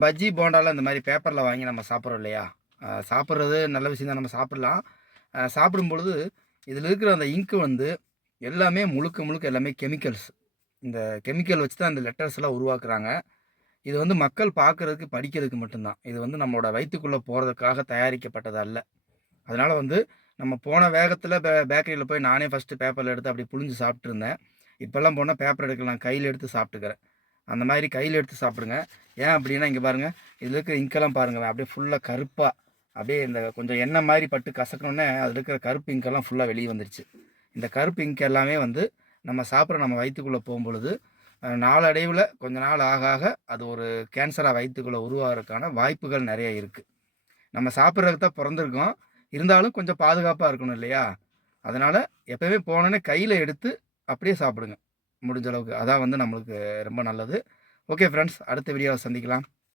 பஜ்ஜி, போண்டாலாம் இந்த மாரி பேப்பர்ல வாங்கி நம்ம சாப்பிட்றோம் இல்லையா? சாப்பிட்றது நல்ல விஷயம் தான் நம்ம சாப்பிடலாம். சாப்பிடும் பொழுது இதில இருக்கிற அந்த இங்க் வந்து எல்லாமே முழுக்க முழுக்க எல்லாமே கெமிக்கல்ஸ். இந்த கெமிக்கல் வச்சு தான் இந்த லெட்டர்ஸ்லாம் உருவாக்குறாங்க. இது வந்து மக்கள் பார்க்கறதுக்கு, படிக்கிறதுக்கு மட்டும் தான். இது வந்து நம்மளோட வயித்துக்குள்ள போறதுக்காக தயாரிக்கப்பட்டது அல்ல. அதனால வந்து நம்ம போன வேகத்தில பேக்கரியில போய் நானே ஃபர்ஸ்ட்டு பேப்பர்ல எடுத்து அப்படி புழிஞ்சு சாப்பிட்டுருந்தேன். இப்பலாம் போனா பேப்பர் எடுக்கல நான் கையில எடுத்து சாப்பிட்டுக்கிறேன். அந்த மாதிரி கையில எடுத்து சாப்பிடுங்க. ஏன் அப்படின்னா, இங்க பாருங்க. இதில இருக்கிற இங்க்கெல்லாம் பாருங்களேன். அப்படியே ஃபுல்லா கருப்பா, அப்படியே இந்த கொஞ்சம் எண்ணெய் மாரி பட்டு கசக்குனோனே, அதில இருக்கிற கருப்பு இங்க்கெல்லாம் ஃபுல்லா வெளிய வந்துருச்சு. இந்த கருப்பு இங்க் எல்லாமே வந்து நம்ம சாப்பிடுற நம்ம வயித்துக்குள்ள போம்பொழுது, நாளடைவுல கொஞ்ச நாள் ஆக ஆக அது ஒரு கேன்சரா வயித்துக்குள்ள உருவாகுறதுக்கான வாய்ப்புகள் நெறைய இருக்கு. நம்ம சாப்பிடுறதுக்கு தான் பொறந்திருக்கோம். இருந்தாலும் கொஞ்சம் பாதுகாப்பா இருக்கணும் இல்லையா? அதனால எப்பவுமே போனோனே கையில எடுத்து அப்படியே சாப்பிடுங்க. முடிஞ்ச அளவுக்கு. அதான் வந்து நம்மளுக்கு ரொம்ப நல்லது. Okay friends. அடுத்த வீடியோல சந்திக்கலாம்.